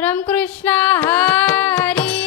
रामकृष्ण हरी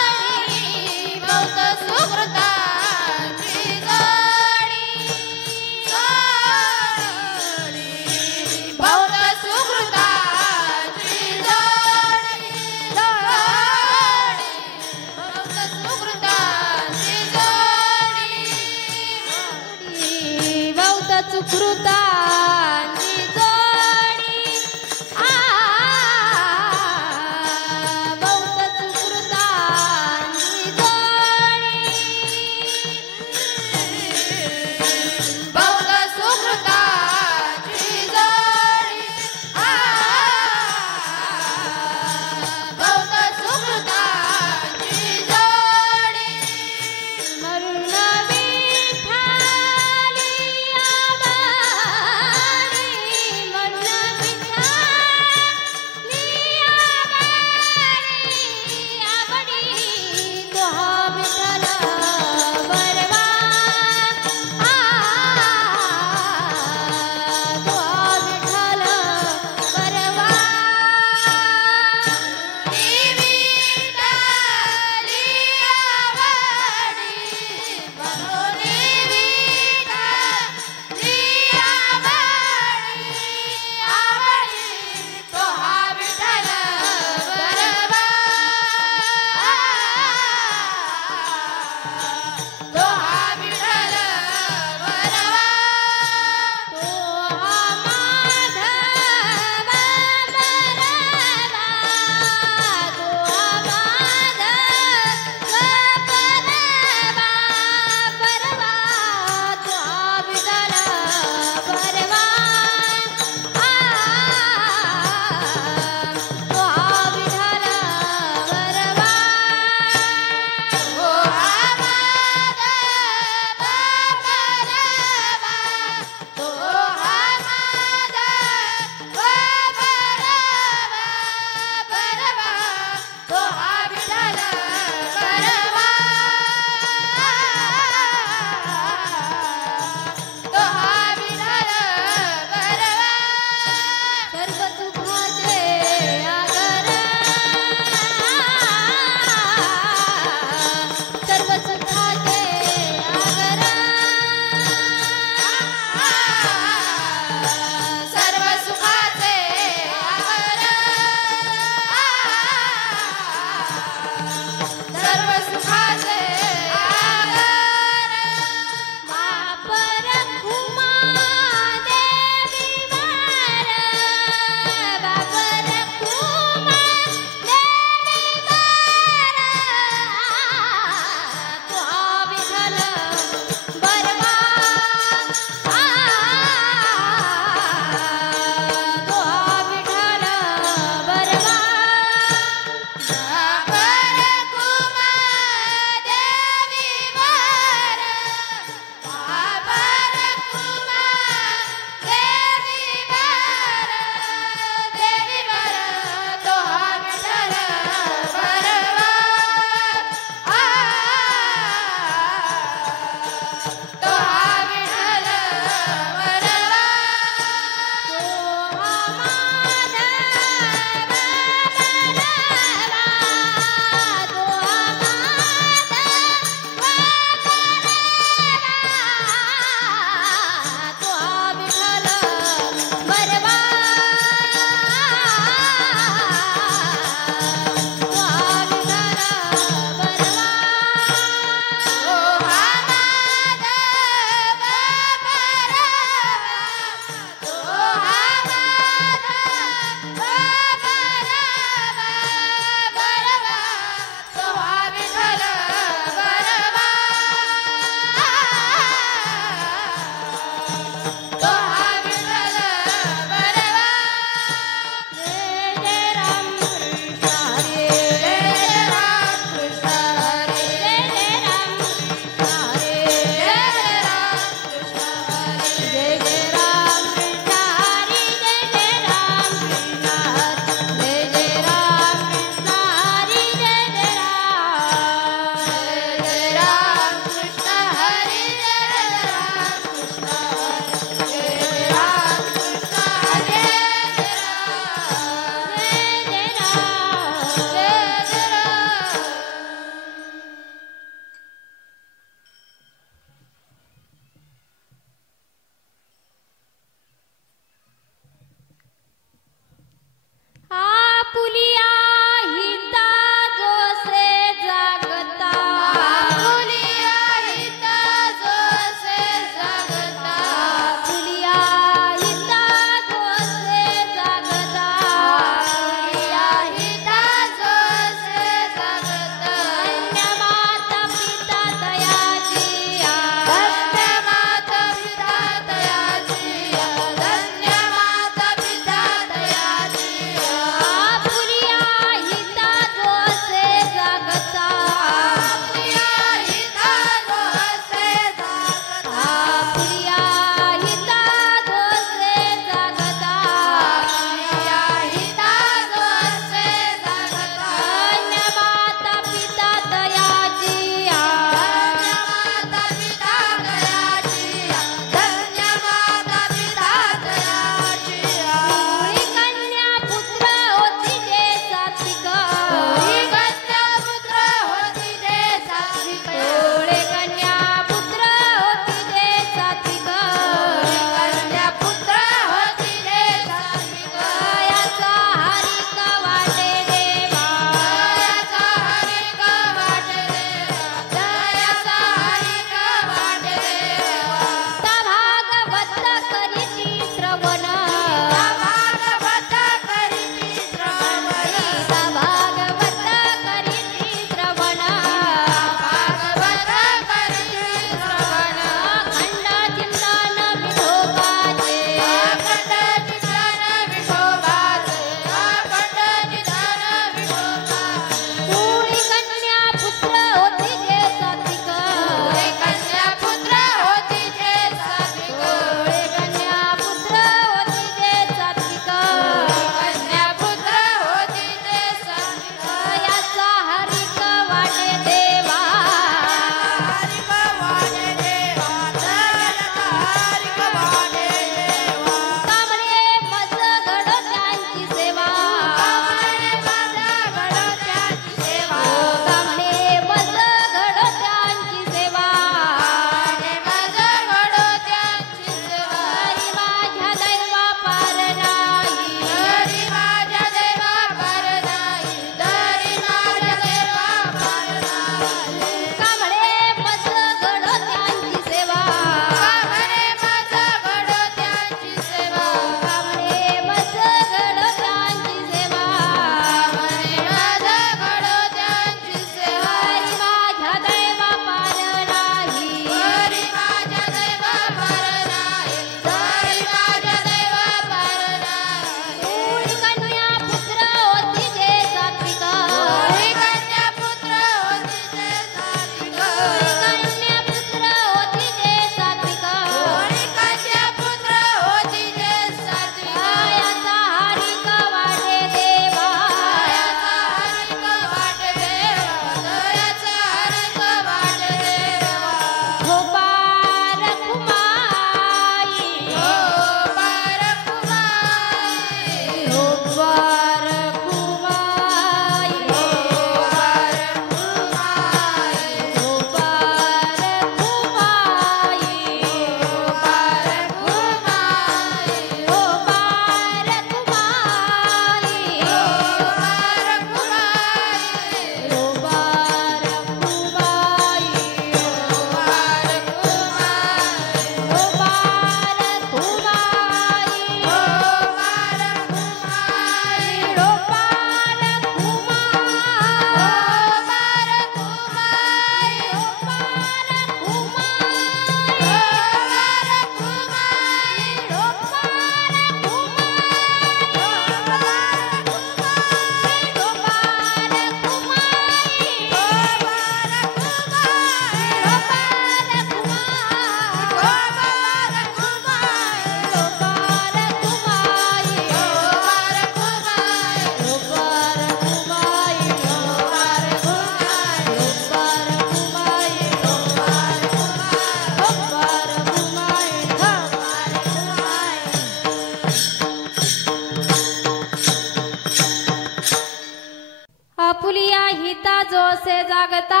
जोसे जागता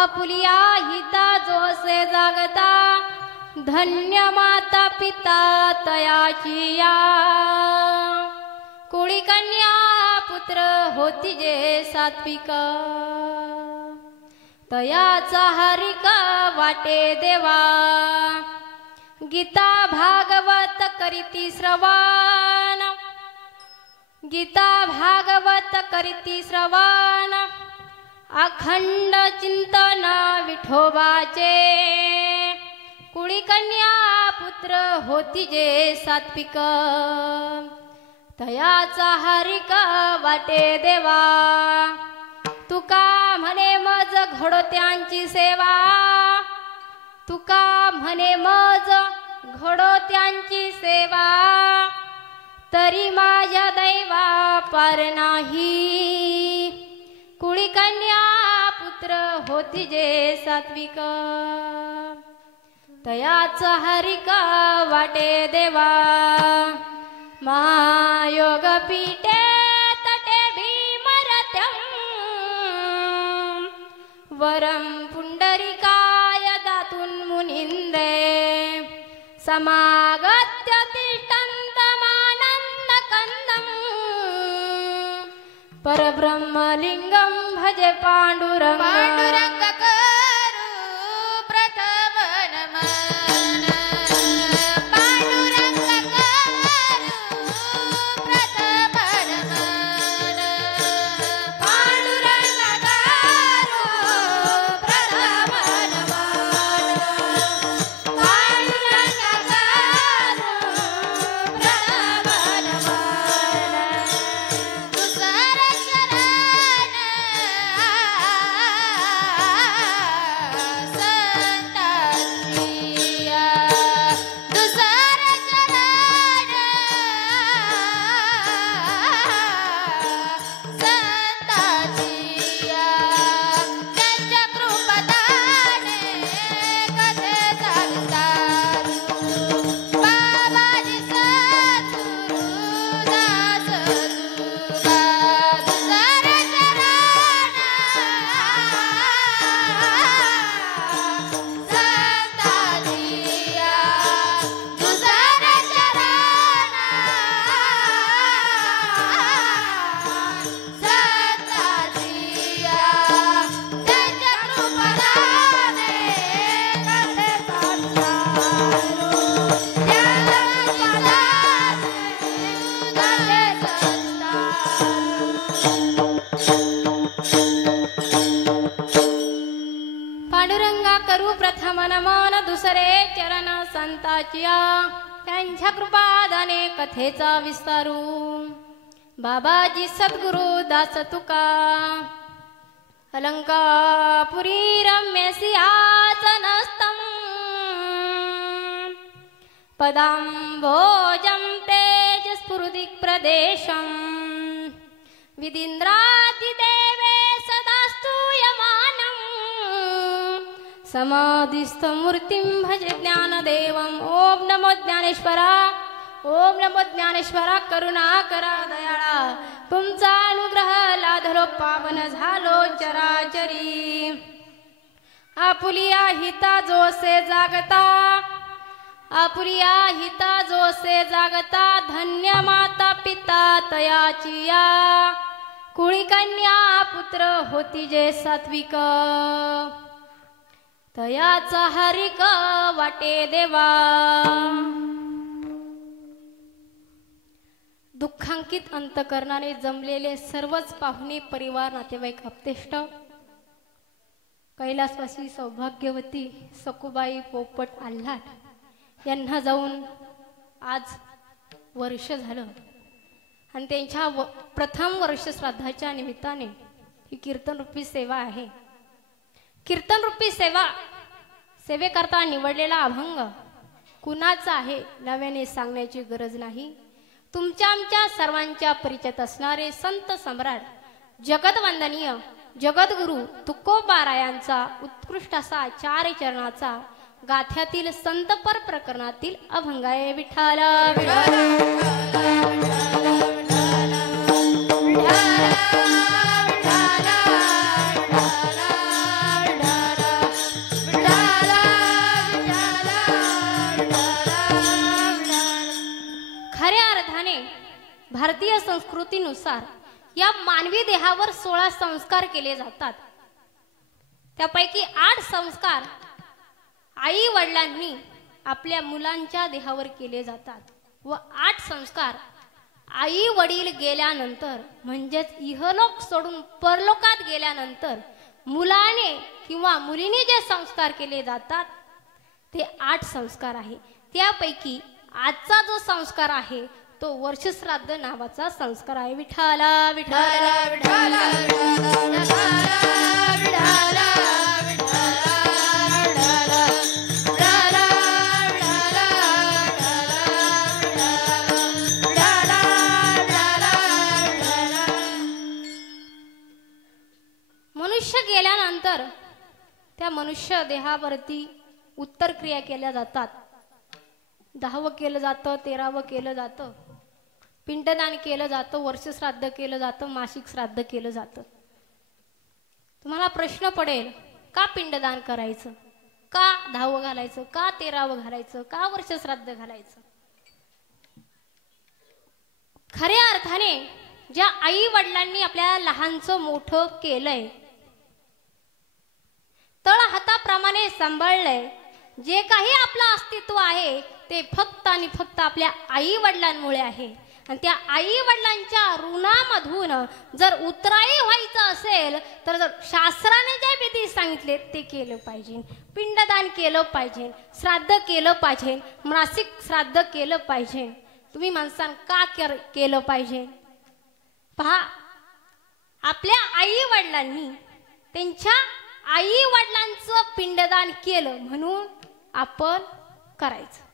आपुलिया हिता जोसे जागता धन्य माता पिता तयाचिया कुळी कन्या पुत्र होती जे सात्विक तयाचा हरिक वाटे देवा गीता भागवत करीती श्रवण गीता भागवत करीती श्रवण अखंड चिंतन विठोबाचे कुळी कन्या पुत्र होती जे सात्विक तयाचा हरिक वाटे देवा तुका म्हणे मज घडोत्यांची सेवा तुका म्हणे मज घडोत्यांची सेवा तरी माझ्या दैवा पार नाही कुळी कन्या पुत्र होती जे सात्विक तयाच हरिक वाटे देवा महायोग पीठे तटे भीमरत्यं वरं पुंडरीकाय दातुं मुनिंदे समागत्य तिष्ठन्तमानन्दकन्दं परब्रह्मलिंगं भजे पांडुरंग प्रथम नमन दुसरे चरण संताचिया त्यांच्या कृपादाने कथेचा विस्तारू बाबाजी सद्गुरु दास तुका अलंकापुरी रम्य सिंहासनस्थं पदाम्भोजं तेजस्फुरदिक् प्रदेशं विदीन्द्रादिदेवे सदा स्तूयमानं समाधिस्थमूर्तिं भज ज्ञानदेवम् ओम नमो ज्ञानेश्वरा ओम नमो ज्ञानेश्वरा करुणा करा दयाळा तुमचा अनुग्रह लाधलो पावन झालो चराचरी आपुलिया हिता जोसे जागता आपुलिया हिता जोसे जागता धन्य माता पिता तयाचिया कुळी कन्या पुत्र होती जे सात्विक तयाचा हरिक वाटे देवा दुःखांकित अंतकरणाने जमलेले सर्वच पाहुणे परिवार नातेवाईक आप्तेष्ट कैलासवासी सौभाग्यवती सकुबाई पोपट आल्हाट यांना जाऊन आज वर्ष झालं आणि त्यांच्या प्रथम वर्ष श्राद्धाच्या निमित्ताने ही कीर्तनरूपी सेवा आहे। कीर्तनरूपी सेवेकरता निवडलेला अभंग कुणाचा आहे नव्याने सांगण्याची गरज नाही। तुमच्या आमच्या सर्वांच्या परिचित असणारे संत सम्राट जगदवंदनीय जगद्गुरु तुकोबारायांचा उत्कृष्ट असा चार चरणाचा गाथ्यातील संतपर प्रकरणातील अभंग आहे। विठ्ठला खऱ्या अर्थाने भारतीय संस्कृतीनुसार या मानवी देहावर 16 संस्कार केले जातात। त्यापैकी 8 संस्कार आई वडिलांनी आपल्या मुलांच्या देहावर केले जातात व 8 संस्कार आई वडील गेल्यानंतर म्हणजेच इहलोक सोडून परलोकात गेल्यानंतर मुलाने किंवा मुलीने जे संस्कार केले जातात ते 8 संस्कार आहे। त्यापैकी आजचा जो संस्कार आहे तो वर्षश्राद्ध नावाचा संस्कार आहे। विठ्ठला विठ्ठला विठ्ठला मनुष्य गेल्यानंतर त्या मनुष्य देहावरती उत्तर क्रिया केल्या जातात। 10वं केलं जातं, 13वं केलं जातं, पिंडदान केलं जातं, वर्षश्राद्ध केलं जातं, मासिक श्राद्ध केलं जातं। तुम्हाला प्रश्न पडेल का पिंडदान करायचं, का 10वं घालायचं, का 13वं घालायचं, का वर्षश्राद्ध घालायचं। खऱ्या अर्थाने ज्या आई वडिलांनी आपल्या लहानचं मोठं केलंय, तळ हाताप्रमाणे सांभाळलंय, जे काही आपलं अस्तित्व आहे ते फक्त आणि फक्त आपल्या आई वडिलांमुळे आहे। आणि त्या आई वडिलांच्या ऋणामधून जर उतराई व्हायचं असेल तर जर शास्त्राने जे विधी सांगितले ते केलं पाहिजे। पिंडदान केलं पाहिजे, श्राद्ध केलं पाहिजे, मासिक श्राद्ध केलं पाहिजे। तुम्ही म्हणसान का केलं पाहिजे? पहा, आपल्या आई वडिलांनी त्यांच्या आई वडिलांचं पिंडदान केलं म्हणून आपण करायचं।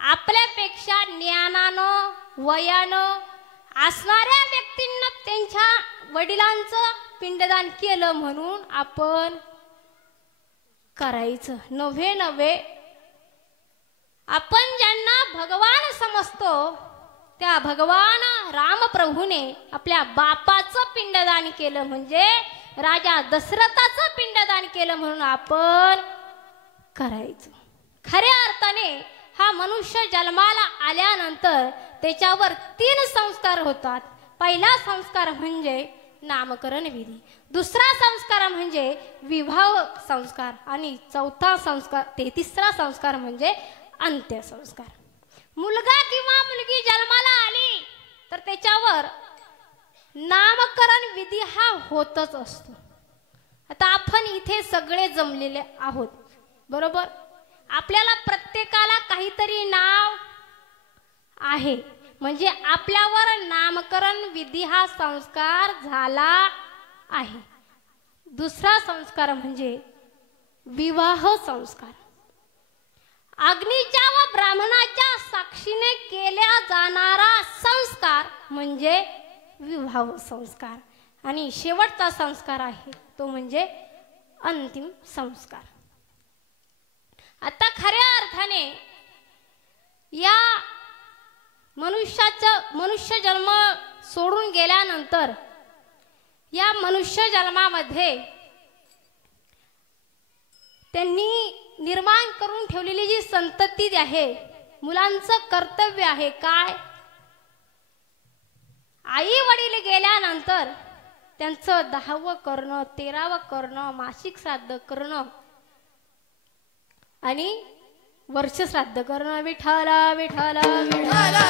आपल्यापेक्षा ज्ञानानं वयानं असणाऱ्या व्यक्तींना त्यांच्या वडिलांचं पिंडदान केलं म्हणून आपण करायचं। नव्हे आपण ज्यांना भगवान समजतो त्या भगवान रामप्रभूने आपल्या बापाचं पिंडदान केलं म्हणजे राजा दशरथाचं पिंडदान केलं म्हणून आपण करायचं। खऱ्या अर्थाने हा मनुष्य जन्माला आल्यानंतर त्याच्यावर 3 संस्कार होतात। पहिला संस्कार म्हणजे नामकरण विधी, दुसरा संस्कार म्हणजे विवाह संस्कार आणि चौथा संस्कार तिसरा संस्कार म्हणजे अंत्यसंस्कार। मुलगा किंवा मुलगी जन्माला आली तर त्याच्यावर नामकरण विधी हा होतच असतो। आता आपण इथे सगळे जमलेले आहोत, बरोबर. आपल्याला प्रत्येकाला काहीतरी नाव आहे, म्हणजे आपल्यावर नामकरण विधी हा संस्कार झाला आहे. दुसरा संस्कार म्हणजे विवाह संस्कार. अग्नीच्या व ब्राह्मणाच्या साक्षीने केला जाणारा संस्कार म्हणजे विवाह संस्कार. आणि शेवटचा संस्कार आहे तो म्हणजे अंतिम संस्कार. आता खऱ्या अर्थाने या मनुष्य जन्म सोडून गेल्यानंतर या मनुष्य जन्मामध्ये त्यांनी निर्माण करून ठेवलेली जी संतती आहे, मुलांचं कर्तव्य आहे काय? आई वडील गेल्यानंतर त्यांचं 10वं करणं, 13वं करणं, मासिक श्राद्ध करणं आणि वर्ष श्राद्ध करणं. विठाला विठाला विठाला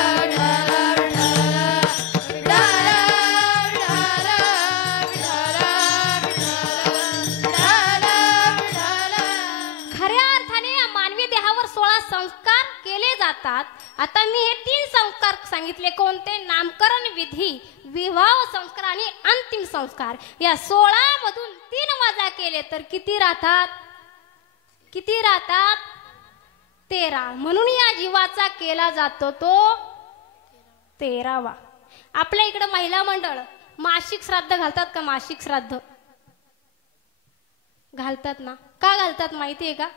खऱ्या अर्थाने या मानवी देहावर 16 संस्कार केले जातात. आता मी हे 3 संस्कार सांगितले. कोणते? नामकरण विधी, विवाह संस्कार आणि अंतिम संस्कार. या 16 मधून 3 वजा केले तर किती राहतात? किती राहतात? 13. म्हणून या जीवाचा केला जातो तो 13वा. आपल्या इकडे महिला मंडळ मासिक श्राद्ध घालतात का? मासिक श्राद्ध घालतात ना? का घालतात माहिती आहे का?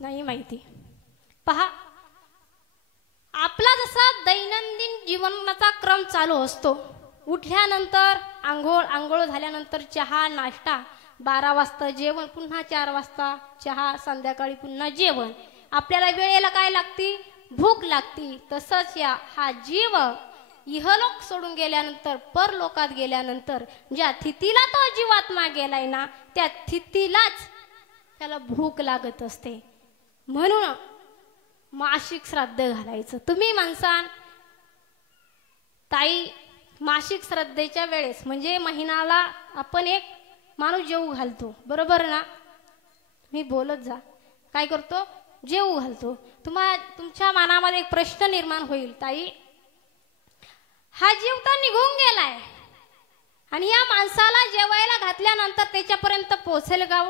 नाही माहिती. पहा, आपला जसा दैनंदिन जीवनाचा क्रम चालू असतो. उठल्यानंतर आंघोळ झाल्यानंतर चहा नाश्ता, 12 वाजता जेवण, पुन्हा 4 वाजता चहा, संध्याकाळी पुन्हा जेवण. आपल्याला वेळेला काय लागती? भूक लागती. तसंच हा जीव इहलोक सोडून गेल्यानंतर, परलोकात गेल्यानंतर ज्या थितीला तो जीवात्मा गेलाय ना, त्या थितीलाच त्याला भूक लागत असते. म्हणून मासिक श्राद्ध घालायचं. तुम्ही म्हणसान ताई, मासिक श्राद्धेच्या वेळेस म्हणजे महिन्याला आपण एक माणूस जेवू घालतो, बरोबर ना? मी बोलत जा. काय करतो? जेवू घालतो. तुमच्या मनामध्ये एक प्रश्न निर्माण होईल, ताई हा जीव तर निघून गेलाय आणि या माणसाला जेवायला घातल्यानंतर त्याच्यापर्यंत पोहोचेल का?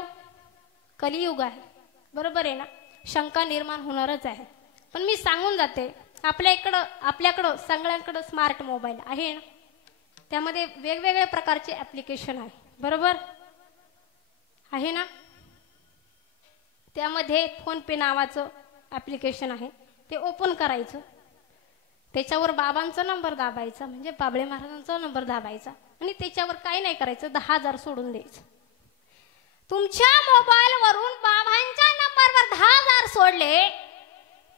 कलियुग आहे, बरोबर आहे ना? शंका निर्माण होणारच आहे. पण मी सांगून जाते, आपल्याकडं सगळ्यांकडं स्मार्ट मोबाईल आहे ना, त्यामध्ये वेगवेगळ्या प्रकारचे ॲप्लिकेशन आहे, बरोबर आहे ना? त्यामध्ये फोनपे नावाचं ॲप्लिकेशन आहे, ते ओपन करायचं. त्याच्यावर बाबांचा नंबर दाबायचा, म्हणजे बाबळे महाराजांचा नंबर दाबायचा आणि त्याच्यावर काही नाही करायचं, 10,000 सोडून द्यायचं. तुमच्या मोबाईलवरून बाबांच्या नंबरवर 10,000 सोडले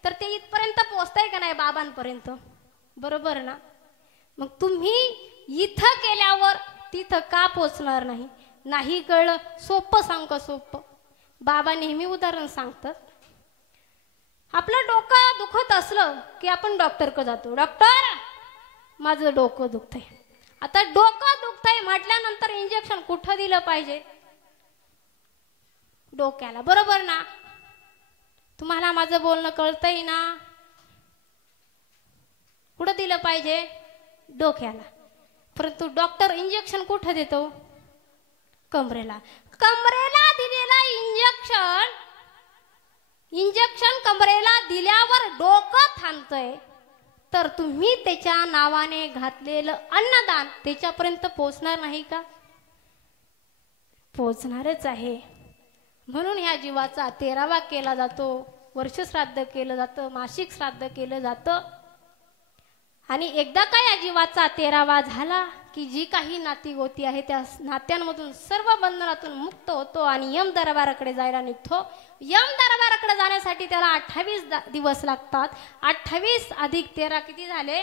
तर ते इथपर्यंत पोहोचतंय का नाही? बाबांपर्यंत, बरोबर ना? मग तुम्ही इथं केल्यावर तिथं का पोचणार नाही? नाही कळलं? सोपं सांग का? सोपं. बाबा नेहमी उदाहरण सांगतात. आपलं डोकं दुखत असलं की आपण डॉक्टरकडे जातो. डॉक्टर, माझं डोकं दुखतंय. आता डोकं दुखतंय म्हटल्यानंतर इंजेक्शन कुठं दिलं पाहिजे? डोक्याला, बरोबर ना? तुम्हाला माझं बोलणं कळतंय ना? कुठं दिलं पाहिजे? डोक्याला. परंतु डॉक्टर इंजेक्शन कुठं देतो? कमरेला. कमरेला दिलेला इंजेक्शन कमरेला दिल्यावर डोकं थांबतंय, तर तुम्ही त्याच्या नावाने घातलेलं अन्नदान त्याच्यापर्यंत पोहोचणार नाही का? पोहोचणारच आहे. म्हणून ह्या जीवाचा 13वा केला जातो, वर्ष श्राद्ध केलं जातं, मासिक श्राद्ध केलं जातं. आणि एकदा का या जीवाचा 13वा झाला की जी काही नाती गोती आहे त्या नात्यांमधून सर्व बंधनातून मुक्त होतो आणि यम दरबाराकडे जायला निघतो. यम दरबाराकडे जाण्यासाठी त्याला 28 दिवस लागतात. 28 अधिक 13 किती झाले?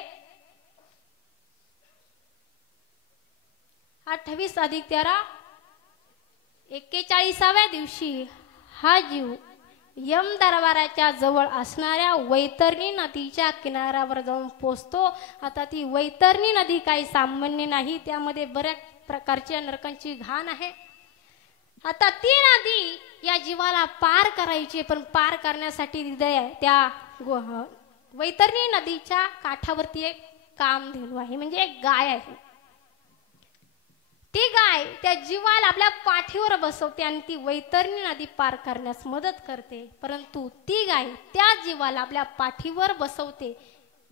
28 अधिक 13 41व्या दिवशी हा जीव यम दरबाराच्या जवळ असणाऱ्या वैतरणी नदीच्या किनाऱ्यावर जाऊन पोचतो. आता ती वैतरणी नदी काही सामान्य नाही, त्यामध्ये बऱ्याच प्रकारच्या नरकांची घाण आहे. आता ती नदी या जीवाला पार करायची, पण पार करण्यासाठी त्या वैतरणी नदीच्या काठावरती एक कामधेनू आहे, म्हणजे एक गाय आहे. ती गाय त्या जीवाला आपल्या पाठीवर बसवते आणि ती वैतरणी नदी पार करण्यास मदत करते. परंतु ती गाय त्या जीवाला आपल्या पाठीवर बसवते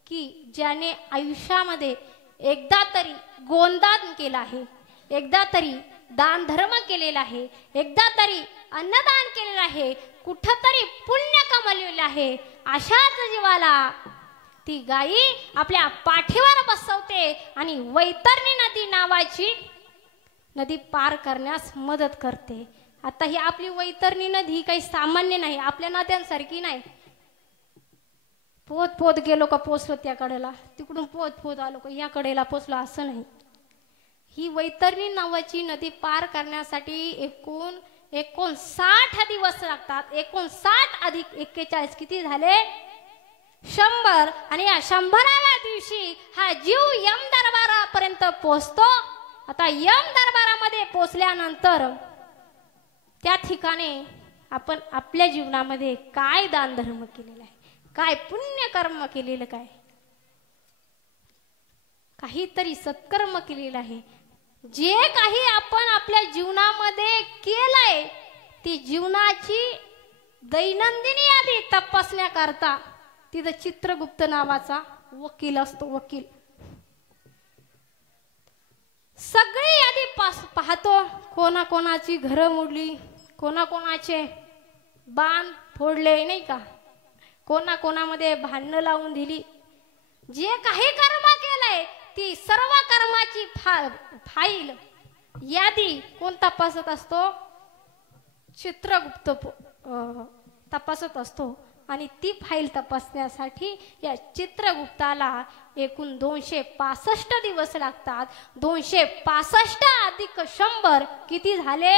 की ज्याने आयुष्यामध्ये एकदा तरी गोदान केलं आहे, एकदा तरी दान धर्म केलेला आहे, एकदा तरी अन्नदान केलेलं आहे, कुठंतरी पुण्य कमवलेलं आहे. अशाच जीवाला ती गाई आपल्या पाठीवर बसवते आणि वैतरणी नदी नावाची नदी पार करण्यास मदत करते. आता ही आपली वैतरणी नदी काही सामान्य नाही, आपल्या नद्यांसारखी नाही. पोत पोत गेलो का पोचलो त्या कडेला, तिकडून पोत पोत आलो का या कडेला पोचलो, असं नाही. ही वैतरणी नावाची नदी पार करण्यासाठी एकूण 59 दिवस लागतात. 59 अधिक 41 किती झाले? 100. आणि या 100व्या दिवशी हा जीव यम दरबारापर्यंत पोहोचतो. आता यम दरबारामध्ये पोहोचल्यानंतर त्या ठिकाणी आपण आपल्या जीवनामध्ये काय दान धर्म केलेला आहे, काय पुण्य कर्म केलेलं, काय काहीतरी सत्कर्म केलेलं आहे. जे काही आपण आपल्या जीवनामध्ये केलंय ती जीवनाची दैनंदिनी यादी तपासण्याकरता तिथं चित्रगुप्त नावाचा वकील असतो. वकील सगळी यादी पाहतो, कोणाकोणाची घरं मोडली, कोणाकोणाचे बाण फोडले नाही का, कोणाकोणामध्ये भांडणं लावून दिली. जे काही कर्म केलंय ती सर्व कर्माची फाईल यादी कोण तपासत असतो? चित्रगुप्त तपासत असतो. आणि ती फाईल तपासण्यासाठी या चित्रगुप्ताला एकूण 265 दिवस लागतात. 265 अधिक 100 किती झाले?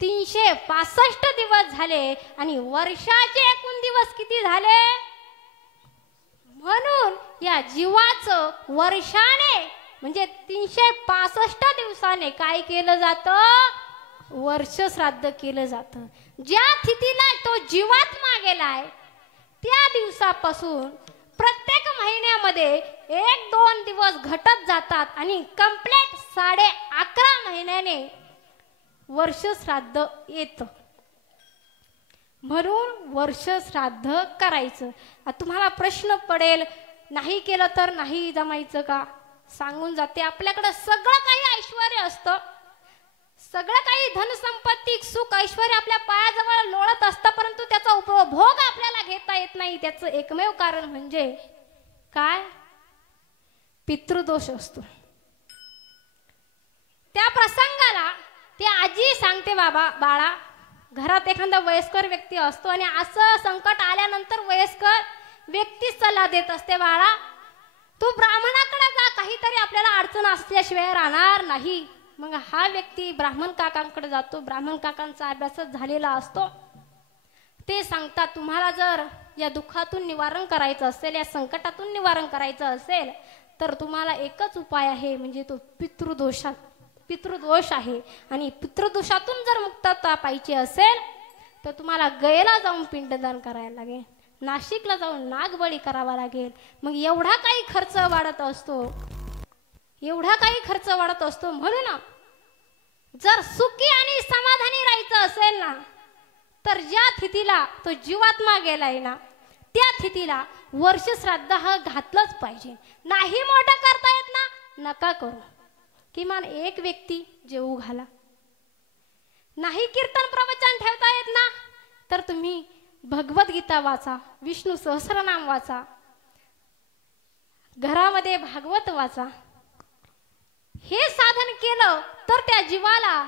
365 दिवस झाले. आणि वर्षाचे एकूण दिवस किती झाले? म्हणून या जीवाचं वर्षाने म्हणजे 365 दिवसाने काय केलं जातं? वर्ष श्राद्ध केलं जातं. ज्या तिथीला तो जीवात्मा गेलाय त्या दिवसापासून प्रत्येक महिन्यामध्ये 1-2 दिवस घटत जातात आणि कंप्लीट 11.5 महिन्याने वर्ष श्राद्ध येतं. म्हणून वर्ष श्राद्ध करायचं. तुम्हाला प्रश्न पडेल, नाही केलं तर नाही जमायचं का? सांगून जाते, आपल्याकडे सगळं काही ऐश्वर्य असतं, सगळं काही धनसंपत्ती सुख ऐश्वर्य आपल्या पायाजवळ लोळत असतं, परंतु त्याचा उपभोग आपल्याला घेता येत नाही. त्याचं एकमेव कारण म्हणजे काय? पितृदोष असतो. त्या प्रसंगाला ती आजी सांगते, बाळा घरात एखादा वयस्कर व्यक्ती असतो आणि असं संकट आल्यानंतर वयस्कर व्यक्ती सल्ला देत असते, बाळा तू ब्राह्मणाकडे जा, काहीतरी आपल्याला अडचण असल्याशिवाय राहणार नाही. मग हा व्यक्ती ब्राह्मण काकांकडे जातो. ब्राह्मण काकांचा अभ्यासच झालेला असतो. ते सांगतात, तुम्हाला जर या दुःखातून निवारण करायचं असेल, या संकटातून निवारण करायचं असेल तर तुम्हाला एकच उपाय आहे, म्हणजे तो पितृदोष आहे. आणि पितृदोषातून जर मुक्तता पाहिजे असेल तर तुम्हाला गयेला जाऊन पिंडदान करायला लागेल, नाशिकला जाऊन नागबळी करावा लागेल. मग एवढा काही खर्च वाढत असतो. म्हणून जर सुखी आणि समाधानी राहायचं असेल ना तर ज्या तिथीला तो जीवात्मा गेलाय ना त्या तिथीला वर्ष श्राद्ध हा घातलंच पाहिजे. नाही मोठं करता येत ना, नका करू. किमान एक व्यक्ती जेवू घाला. नाही कीर्तन प्रवचन ठेवता येत ना तर तुम्ही भगवद्गीता वाचा, विष्णू सहस्रनाम वाचा, घरामध्ये भागवत वाचा. हे साधन केलं तर त्या जीवाला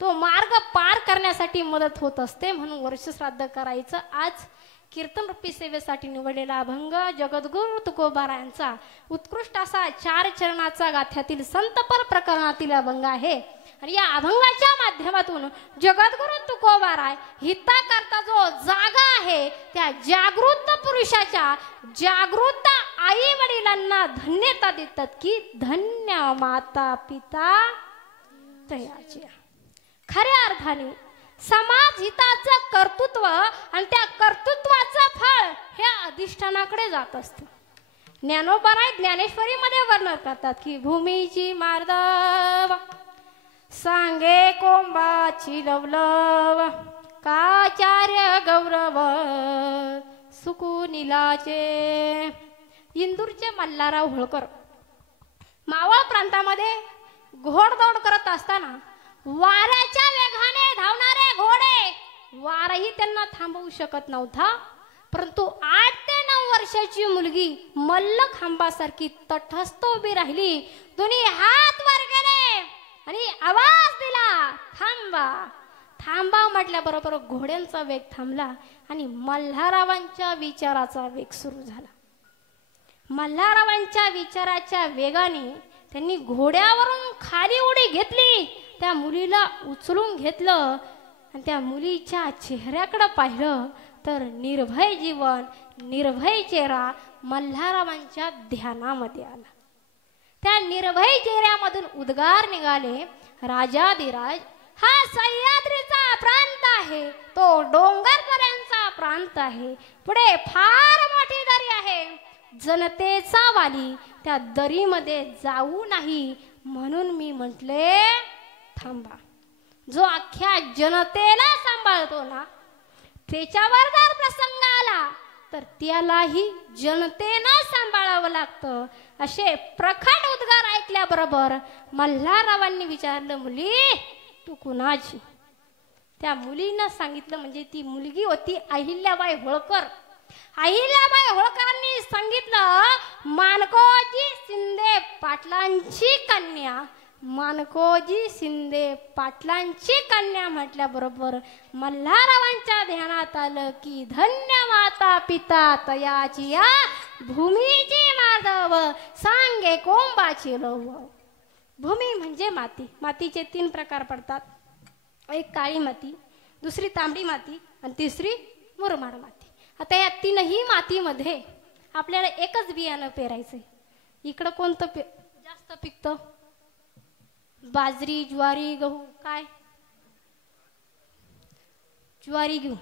तो मार्ग पार करण्यासाठी मदत होत असते. म्हणून वर्ष श्राद्ध करायचं. आज कीर्तन रूपी सेवेसाठी निवडलेला अभंग जगद्गुरु तुकोबारायांचा उत्कृष्ट असा 4 चरणाचा गाथ्यातील संतपर प्रकरणातील अभंग आहे. आणि या अभंगाच्या माध्यमातून जगद्गुरु तुकोबाराय हिता करता जो जागा आहे त्या जागृत पुरुषाच्या जागृत आई वडिलांना धन्यता देतात की धन्य माता पिता तयाची. खऱ्या अर्थाने समाज हिताचं कर्तृत्व आणि त्या कर्तृत्वाचं फळ हे अधिष्ठानाकडे जात असतं. ज्ञानोबा ज्ञानेश्वरी मध्ये वर्णन करतात की भूमीची मार्दव सांगे कोंबाची लवलव काचार्य गौरव सुकुनिलाचे. इंदूरचे मल्हारराव होळकर मावळ प्रांतामध्ये घोडदौड करत असताना वाऱ्याच्या वेगाने धावणारे घोडे वाराही त्यांना थांबवू शकत नव्हता. परंतु 8 ते 9 वर्षाची मुलगी मल्लखांबासारखी तटस्थ उभी राहिली. दोन्ही हात वर केले आणि आवाज दिला, थांबा. थांबा म्हटल्याबरोबर घोड्यांचा वेग थांबला आणि मल्हाररावांच्या विचाराचा वेग सुरू झाला. मल्हाररावांच्या विचाराच्या वेगाने त्यांनी घोड्यावरून खाली उडी घेतली. त्या मुलीला उचलून घेतलं आणि त्या मुलीच्या चेहऱ्याकडे पाहिलं तर निर्भय जीवन, निर्भय चेहरा मल्हाररावांच्या ध्यानामध्ये आला. त्या निर्भय चेहऱ्यामधून उद्गार निघाले, राजाधिराज हा सह्याद्रीचा प्रांत आहे, तो डोंगरदऱ्यांचा प्रांत आहे, पुढे फार मोठी दरी आहे, जनतेचा वाली त्या दरीमध्ये जाऊ नाही, म्हणून मी म्हटले थांबा. जो अख्ख्या जनतेला सांभाळतो ना, त्याच्यावर जर प्रसंग आला तर त्यालाही जनतेनं सांभाळावं लागतं. असे प्रखट उद्गार ऐकल्याबरोबर मल्हाररावांनी विचारलं, मुली तू कुणाची? त्या मुलीनं सांगितलं, म्हणजे ती मुलगी होती अहिल्याबाई होळकर. अहिल्याबाई होळकरांनी सांगितलं, माणकोजी शिंदे पाटलांची कन्या. माणकोजी शिंदे पाटलांची कन्या म्हटल्याबरोबर मल्हाररावांच्या ध्यानात आलं की धन्य माता पिता तयाची या भूमीची माधव सांगे कोंबाची लव. भूमी म्हणजे माती. मातीचे 3 प्रकार पडतात. एक काळी माती, दुसरी तांबडी माती आणि तिसरी मुरमाड माती. आता या 3ही मातीमध्ये आपल्याला एकच बियाणं पेरायचंय. इकडं कोणतं जास्त पिकतं? बाजरी, ज्वारी, गहू. काय? ज्वारी घेऊ,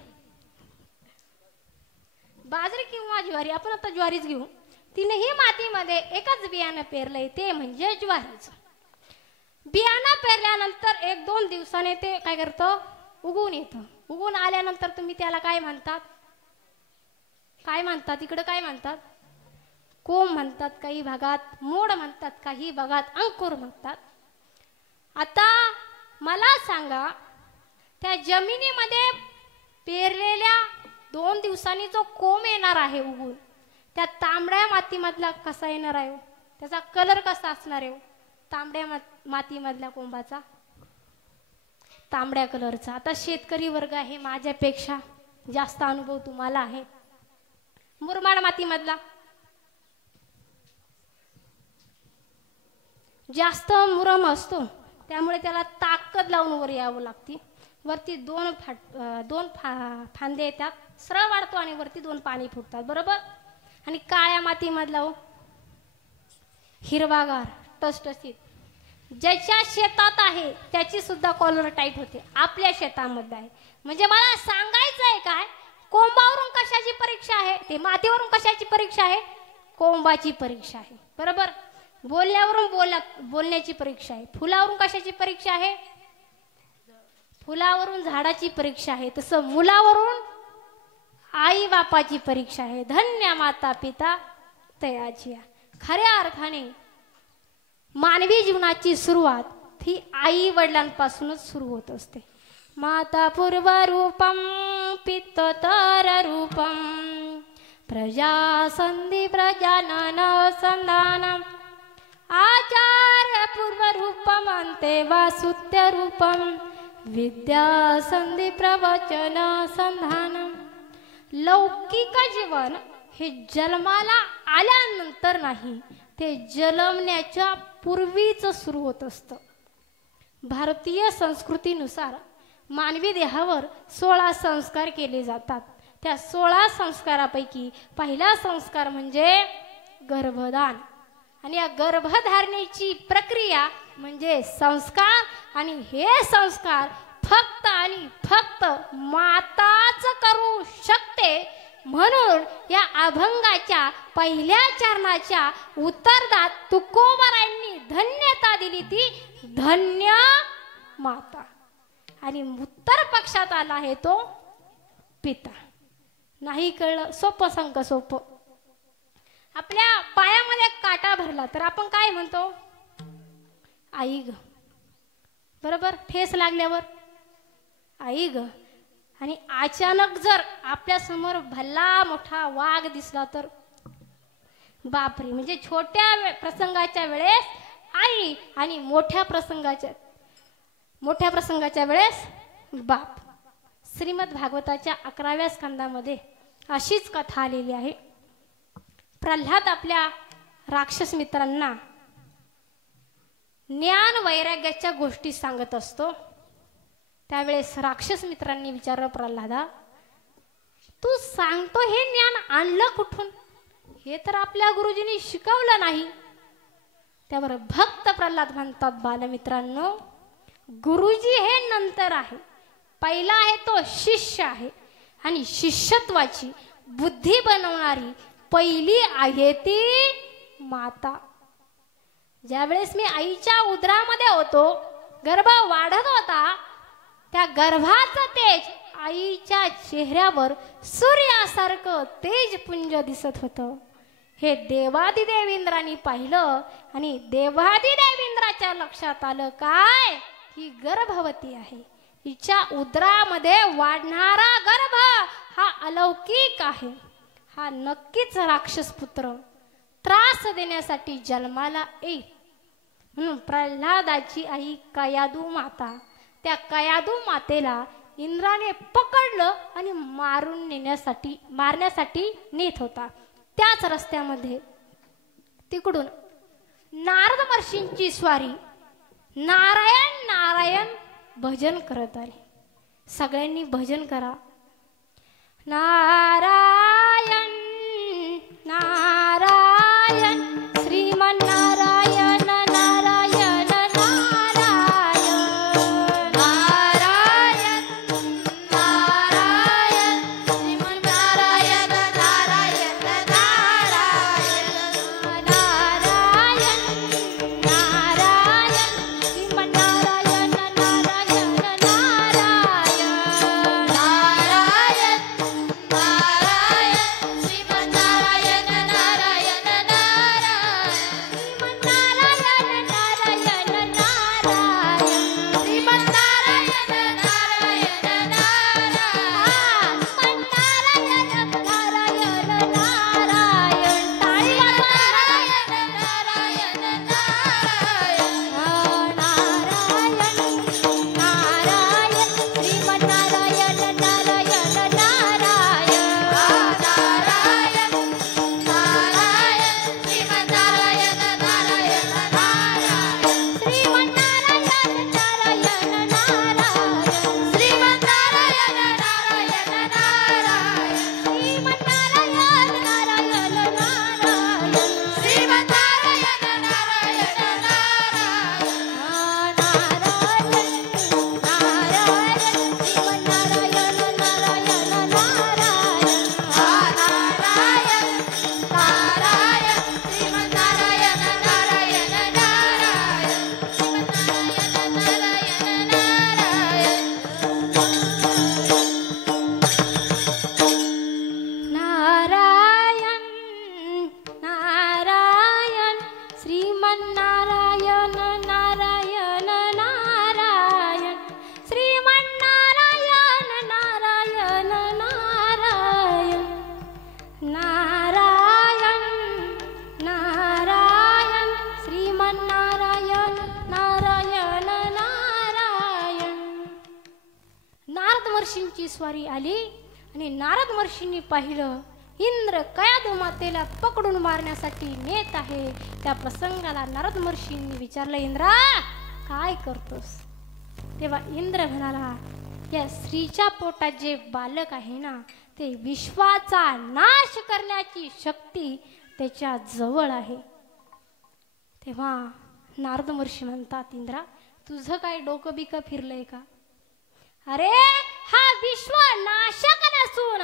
बाजरी किंवा ज्वारी. आपण आता ज्वारीच घेऊ. 3ही मातीमध्ये एकच बियाणं पेरलंय, ते म्हणजे ज्वारीचं. बियाणं पेरल्यानंतर 1-2 दिवसाने ते काय करतं? उगवून येतं. उगवून आल्यानंतर तुम्ही त्याला काय म्हणतात? काय म्हणतात? इकडं काय म्हणतात? कोंब म्हणतात, काही भागात मोड म्हणतात, काही भागात अंकुर म्हणतात. आता मला सांगा, त्या जमिनीमध्ये पेरलेल्या 2 दिवसांनी जो कोंब येणार आहे उगवून, त्या तांबड्या मातीमधला कसा येणार आहे? त्याचा कलर कसा असणार आहे? तांबड्या मातीमधल्या कोंबाचा तांबड्या कलरचा. आता शेतकरी वर्ग आहे, माझ्यापेक्षा जास्त अनुभव तुम्हाला आहे. मुरमाड मातीमधला जास्त मुरम असतो, त्यामुळे त्याला ताकद लावून वर यावं लागते. वरती 2 फांदे येतात, सरळ वाढतो आणि वरती 2 पाणी फुटतात, बरोबर. आणि काळ्या मातीमधला हिरवागार टसटसीत, ज्याच्या शेतात आहे त्याची सुद्धा कॉलर टाईट होते. आपल्या शेतामध्ये आहे म्हणजे मला सांगायचं आहे काय, कोंबावरून कशाची परीक्षा आहे? ते मातीवरून कशाची परीक्षा आहे? कोंबाची परीक्षा आहे, बरोबर. बोलण्यावरून बोलण्याची परीक्षा आहे. फुलावरून कशाची परीक्षा आहे? फुलावरून झाडाची परीक्षा आहे. तसं मुलावरून आई बापाची परीक्षा आहे. धन्य माता पिता तयाची. खऱ्या अर्थाने मानवी जीवनाची सुरुवात ही आई वडिलांपासूनच सुरू होत असते. माता पूर्व रूपम पिततर रूपम प्रजा संधी प्रजानन संधानम आचार्य पूर्व रूपम अंते वासुत्य रूपम विद्या संधी प्रवचन संधानम. लौकिक जीवन हे जन्माला आल्यानंतर नाही, ते जन्मण्याच्या पूर्वीच सुरू होत असतं. भारतीय संस्कृतीनुसार मानवी देहावर 16 संस्कार केले जातात. त्या 16 संस्कारापैकी पहिला संस्कार म्हणजे गर्भदान. आणि या गर्भधारणेची प्रक्रिया म्हणजे संस्कार, आणि हे संस्कार फक्त आणि फक्त माताच करू शकते. म्हणून या अभंगाच्या पहिल्या चरणाच्या उत्तरात तुकोबारायांनी धन्यता दिली, ती धन्य माता. आणि उत्तर पक्षात आला आहे तो पिता. नाही कळलं? सोपं सांग, सोपं. आपल्या पायामध्ये काटा भरला तर आपण काय म्हणतो? आई ग. बरोबर? ठेस लागल्यावर आई ग. आणि अचानक जर आपल्या समोर भला मोठा वाघ दिसला तर बापरे. म्हणजे छोट्या प्रसंगाच्या वेळेस आई आणि मोठ्या प्रसंगाच्या वेळेस बाप. श्रीमद भागवताच्या 11व्या स्कंदामध्ये अशीच कथा आलेली आहे. प्रल्हाद आपल्या राक्षस मित्रांना ज्ञान वैराग्याच्या गोष्टी सांगत असतो. त्यावेळेस राक्षस मित्रांनी विचारलं, प्रल्हादा तू सांगतो हे ज्ञान आणलं कुठून? हे तर आपल्या गुरुजींनी शिकवलं नाही. त्यावर भक्त प्रल्हाद म्हणतात, बालमित्रांनो, गुरुजी हे नंतर आहे, पहिला आहे तो शिष्य आहे. आणि शिष्यत्वाची बुद्धी बनवणारी पहिली आहे ती माता. ज्यावेळेस मी आईच्या उदरामध्ये होतो, गर्भ वाढत होता, त्या गर्भाचं तेज आईच्या चेहऱ्यावर सूर्यासारखं तेजपुंज दिसत होतं. हे देवादिदेव इंद्रांनी पाहिलं आणि देवादिदेव इंद्राच्या लक्षात आलं, काय ही गर्भवती आहे, हिच्या उदरामध्ये वाढणारा गर्भ हा अलौकिक आहे, हा नक्कीच राक्षस पुत्र त्रास देण्यासाठी जन्माला येईल. म्हणून प्रल्हादाची आई कयादू माता, त्या कयादू मातेला इंद्राने पकडलं आणि मारण्यासाठी नेत होता. त्याच रस्त्यामध्ये तिकडून नारद महर्षींची स्वारी नारायण नारायण भजन करत आले. सगळ्यांनी भजन करा. नारायण नारायण श्रीमन्नारायण नारायण नारायण नारायण नारायण श्रीमन्नारायण नारायण नारायण नारायण नारायण श्रीमन्नारायण नारायण महर्षींची स्वारी आली आणि नारद महर्षींनी पाहिलं इंद्र कयादू मातेला पकडून मारण्यासाठी नेत आहे. त्या प्रसंगाला नारद महर्षींनी विचारलं, इंद्रा काय करतोस? तेव्हा इंद्र म्हणाला, या स्त्रीच्या पोटात जे बालक आहे ना, ते विश्वाचा नाश करण्याची शक्ती त्याच्या जवळ आहे. तेव्हा नारद महर्षी म्हणतात, इंद्रा तुझं काय डोकं बिकं फिरलंय का? अरे हा विश्व नाशक नसून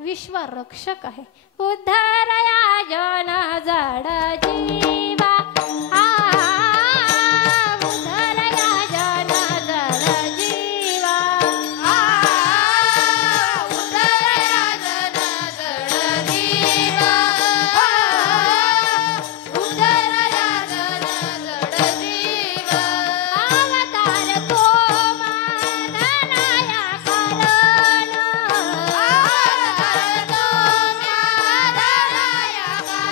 विश्व रक्षक आहे. उद्धरया जन जड जीवा, उद्धरया जन जड जीवा, उद्धरया जन जड जीवा, उद्धरया जन जड जीवा. अवतार तो माननाया करण, अवतार तो माननाया करण,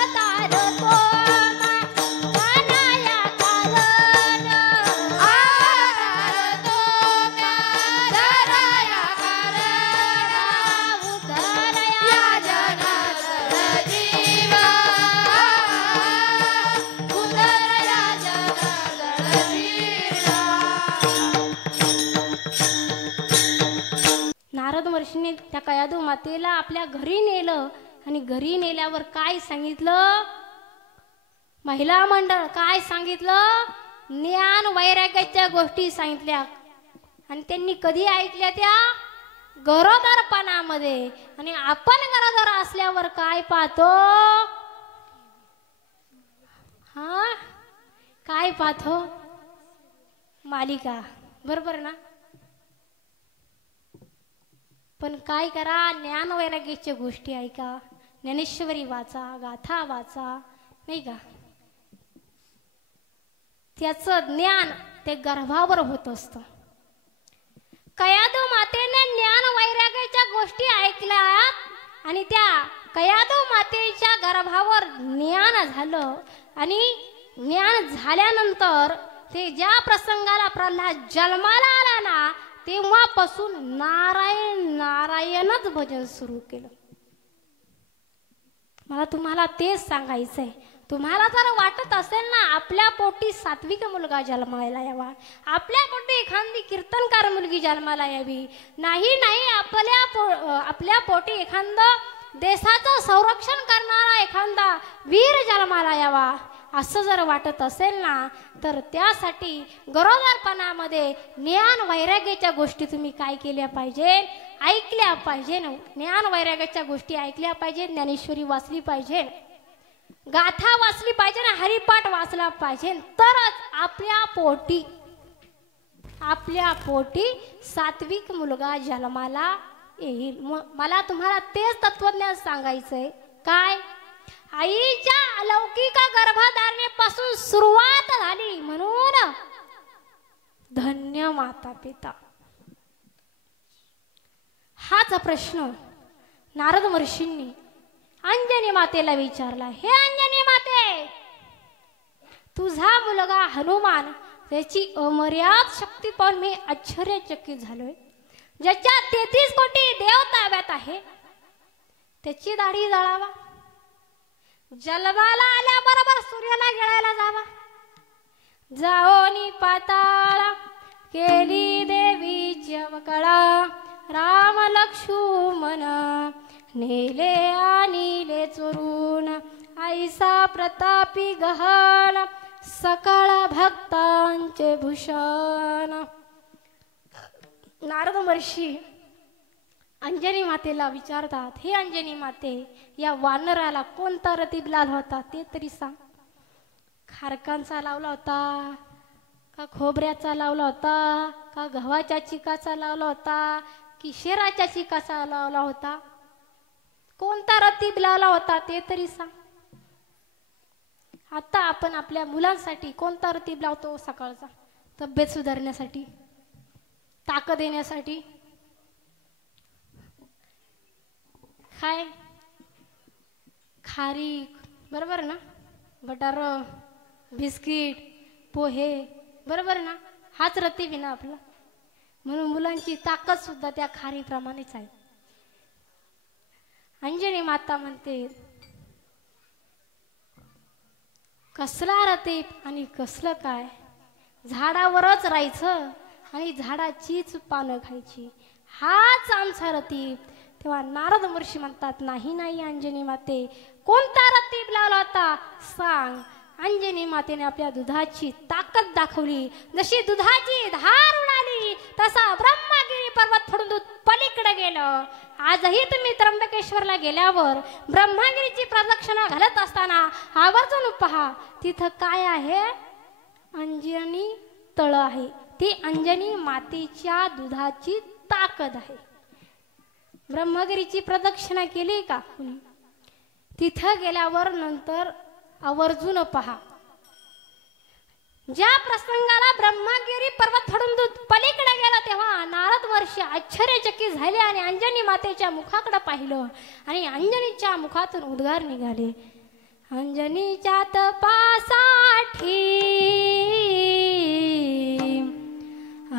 अवतार तो माननाया करण, अवतार तो माननाया करण. उद्धरया जन जड जीवा, उद्धरया जन जड जीवा. नारद महर्षीने त्या कयाधू मातेला आपल्या घरी नेलं आणि घरी नेल्यावर काय सांगितलं? महिला मंडळ काय सांगितलं? ज्ञान वैराग्याच्या गोष्टी सांगितल्या. आणि त्यांनी कधी ऐकल्या? त्या गरोदरपणामध्ये. आणि आपण गरोदर असल्यावर काय पाहतो? हा काय पाहतो? मालिका, बरोबर ना? पण काय करा, ज्ञान वैराग्याच्या गोष्टी ऐका, ज्ञानेश्वरी वाचा, गाथा वाचा, नाही का? त्याचं ज्ञान ते गर्भावर होत असतं. कयाधू मातेने ज्ञान वैराग्याच्या गोष्टी ऐकल्या आणि त्या कयाधू मातेच्या गर्भावर ज्ञान झालं. आणि ज्ञान झाल्यानंतर ते ज्या प्रसंगाला प्रल्हाद जन्माला आला ना, तेव्हापासून नारायण नारायणच भजन सुरू केलं. मला तुम्हाला तेच सांगायचंय. तुम्हाला जर वाटत असेल ना आपल्या पोटी सात्विक मुलगा जन्माला यावा, आपल्या पोटी एखादी कीर्तनकार मुलगी जन्माला यावी, नाही आपल्या पोटी एखादा देशाचं संरक्षण करणारा एखादा वीर जन्माला यावा, असं जर वाटत असेल ना, तर त्यासाठी गरोदरपणामध्ये ज्ञान वैराग्याच्या गोष्टी तुम्ही काय केल्या पाहिजे? ऐकल्या पाहिजे. ज्ञान वैराग्याच्या गोष्टी ऐकल्या पाहिजे, ज्ञानेश्वरी वाचली पाहिजे, गाथा वाचली पाहिजे, हरिपाठ वाचला पाहिजे. तरच आपल्या पोटी सात्विक मुलगा जन्माला येईल. मला तुम्हाला तेच तत्वज्ञान सांगायचंय. काय? आईच्या अलौकिक गर्भधारणेपासून सुरुवात झाली म्हणून धन्य माता पिता. हाच प्रश्न नारद महर्षींनी अंजनी मातेला विचारला. हे अंजनी माते, तुझा मुलगा हनुमान त्याची अमर्याद शक्ती पाहून मी आश्चर्यचकित झालोय. ज्याच्या 33 कोटी देव ताब्यात आहे, त्याची दाढी जाळावा, जन्माला आल्याबरोबर सूर्याला गिळायला जावा, जाओनी पाताळा केली देवीची अवकळा, राम लक्ष्मण नेले आणिले चोरून, ऐसा प्रतापी गहन सकळ भक्तांचे भूषण. नारद महर्षी अंजनी मातेला विचारतात, हे अंजनी माते, या वानराला कोणता रतीब लावला होता ते तरी सांग. खारकांचा लावला होता का खोबऱ्याचा लावला होता का गव्हाच्या चिकाचा लावला होता की शेराच्या चिकाचा लावला होता? कोणता रतीब लावला होता ते तरी सांग. आता आपण आपल्या मुलांसाठी कोणता रतीब लावतो सकाळचा? तब्येत सुधारण्यासाठी, ताकद येण्यासाठी. काय? खारीक, बरोबर ना? बटार, बिस्किट, पोहे, बरोबर ना? हाच रतीब आहे ना आपला. म्हणून मुलांची ताकद सुद्धा त्या खारीप्रमाणेच आहे. अंजनी माता म्हणते, कसला रतीब आणि कसलं काय? झाडावरच राहायचं आणि झाडाचीच पानं खायची, हाच आमचा रतीब. तेव्हा नारद महर्षी म्हणतात, नाही नाही अंजनी माते, कोणता रतीब लावला होता सांग. अंजनी मातेने आपल्या दुधाची ताकद दाखवली. जशी दुधाची धार उडाली तसा ब्रह्मगिरी पर्वत फोडून दूध पलीकडे गेलं. आजही तुम्ही त्र्यंबकेश्वरला गेल्यावर ब्रह्मगिरीची प्रदक्षिणा घालत असताना आवर्जून पहा, तिथं काय आहे? अंजनी तळ आहे. ती अंजनी मातेच्या दुधाची ताकद आहे. ब्रह्मगिरीची प्रदक्षिणा केली का? तिथं गेल्यावर नंतर आवर्जून पहा. ज्या प्रसंगाला ब्रह्मगिरी पर्वत फोडून दूध पलीकडे गेला तेव्हा नारद महर्षी आश्चर्यचकित झाले आणि अंजनी मातेच्या मुखाकडे पाहिलं आणि अंजनीच्या मुखातून उद्गार निघाले, अंजनीच्या तपासाठी,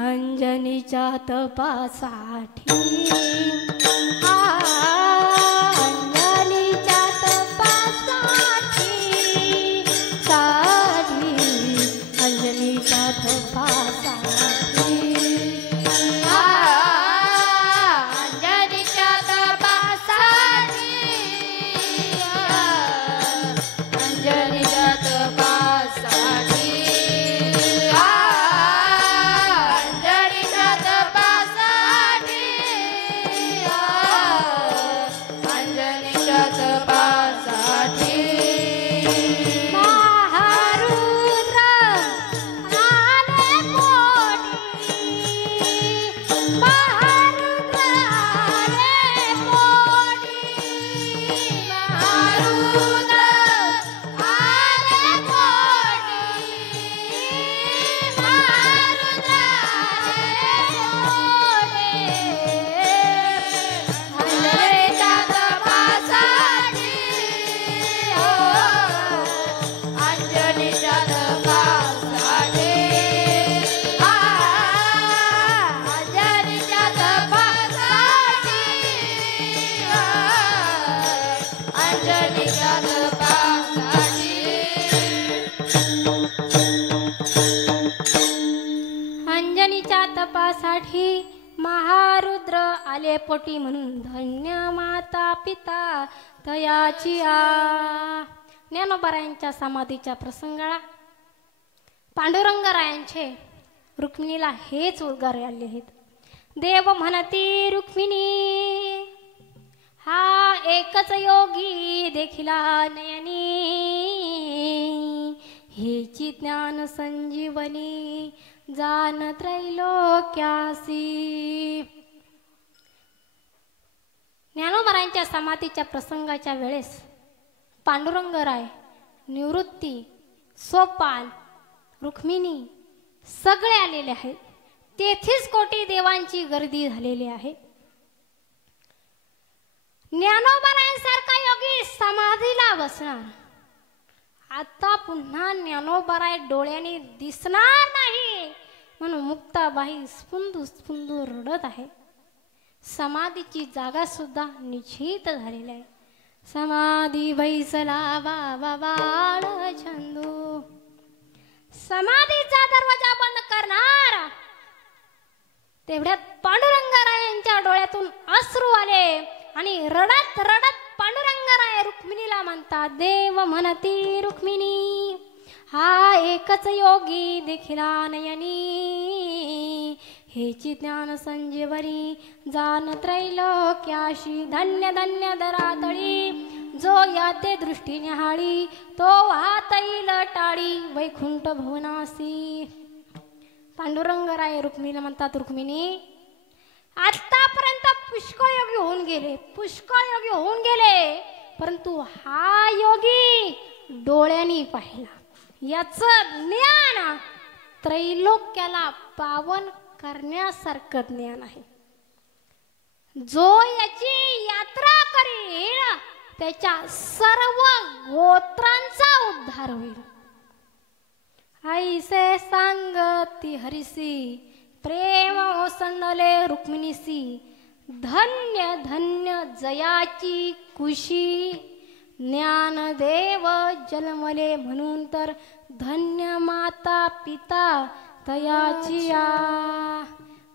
अंजनीच्या तपासाठी, अंजनीच्या तपासाठी, साधी अंजनीच्या तपासाठी, अंजनीच्या तपासाठी, अंजनीच्या तपासाठी, अंजनीच्या तपासाठी, अंजनीच्या तपासाठी, महारुद्र आले पोटी, महारुद्र आले पोटी, महारुद्र आले पोटी, महारुद्र आले पोटी, अंजनीच्या तपासाठी, अंजनीच्या तपासाठी, अंजनीच्या तपासाठी महारुद्र आले पोटी म्हणून धन्य माता पिता तयाची आ. ज्ञानोबारायांच्या समाधीच्या प्रसंगाला पांडुरंगरायांचे रुक्मिणीला हेच उद्गार आले आहेत. देव म्हणती रुक्मिणी, हा एकच योगी देखिला नयनी, हेची ज्ञान संजीवनी जान त्रैलोक्यासी. ज्ञानोबारायांच्या समाधीच्या प्रसंगाच्या वेळेस पांडुरंगराय, निवृत्ती, सोपान, रुक्मिणी सगळे आलेले आहेत. 33 कोटी देवांची गर्दी झालेली आहे. ज्ञानोबारायांसारखा योगी समाधीला बसणार. आता पुन्हा ज्ञानोबाराय डोळ्याने दिसणार नाही म्हणून मुक्ताबाई स्फुंदू स्फुंदू रडत आहे. समाधीची जागा सुद्धा निश्चित झालेली आहे. समाधी बैसला बाबा बाळ छंदू. समाधीचा दरवाजा बंद करणार तेवढ्यात पांडुरंगरायांच्या डोळ्यातून अश्रू आले आणि रडत रडत पांडुरंगराय रुक्मिणीला म्हणतात, देव म्हणती रुक्मिणी, हा एकच योगी देखिला नयनी, हेची ज्ञान संजीवनी जान त्रैलोक्याशी. धन्य धन्य दरातळी जो याते दृष्टी निहाळी, तो वाहत येईल टाळी वैकुंठ भुवनासी. पांडुरंगराय रुक्मिणीला म्हणतात, रुक्मिणी आतापर्यंत पुष्कळ योगी होऊन गेले, पुष्कळ योगी होऊन गेले, परंतु हा योगी डोळ्यांनी पाहिला. याचं ज्ञान त्रैलोक्याला पावन करण्यासारखं ज्ञान आहे. जो याची यात्रा करील त्याच्या सर्व गोत्रांचा उद्धार होईल. ऐसे सांगती हरिसी प्रेम ओसंडले रुक्मिणीसी, धन्य धन्य जयाची कुशी, ज्ञानदेव जन्मले म्हणून तर धन्य माता पिता तयाची आ.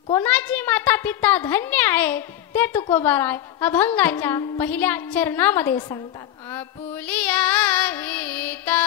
कोणाची माता पिता धन्य आहे ते तुकोबाराय अभंगाच्या पहिल्या चरणामध्ये सांगतात. आपुलिया हिता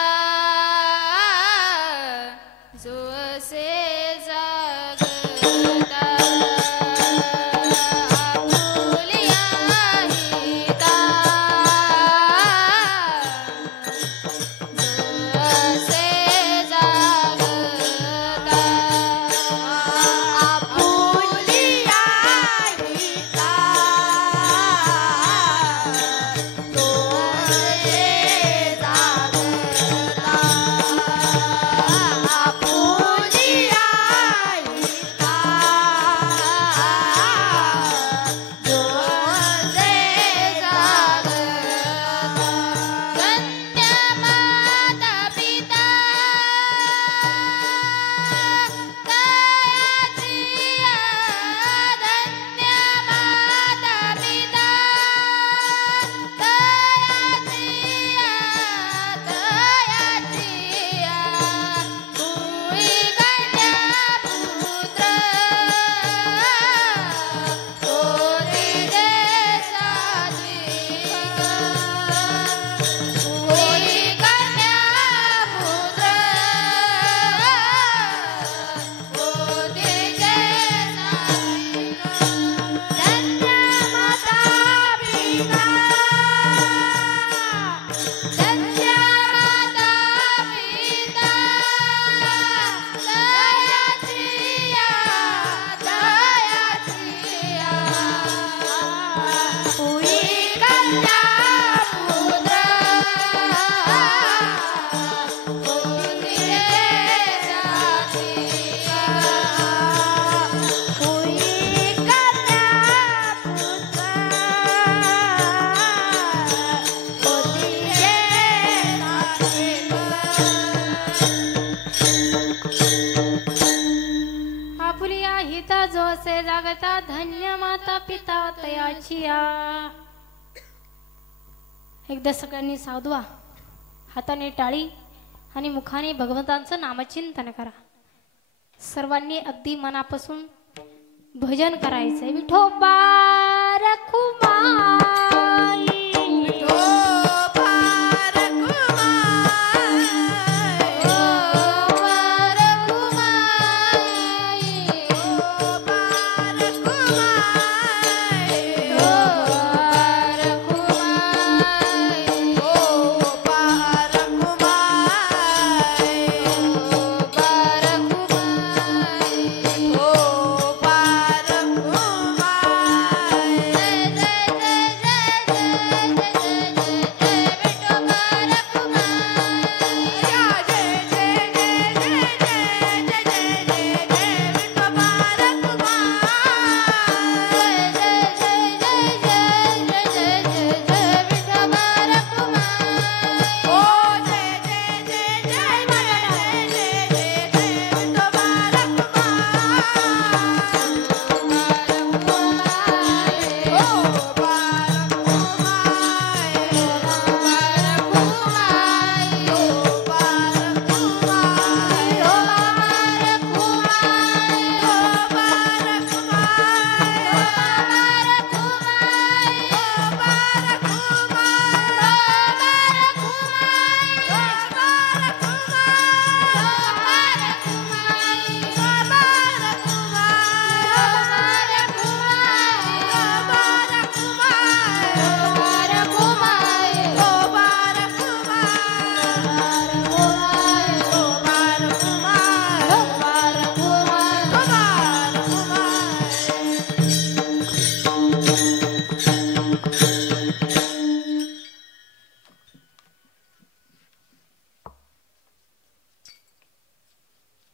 एकदा सगळ्यांनी सावधवा, हाताने टाळी आणि मुखाने भगवंतांचं नामचिंतन करा. सर्वांनी अगदी मनापासून भजन करायचंय. विठोबा रखुमाई, विठोबा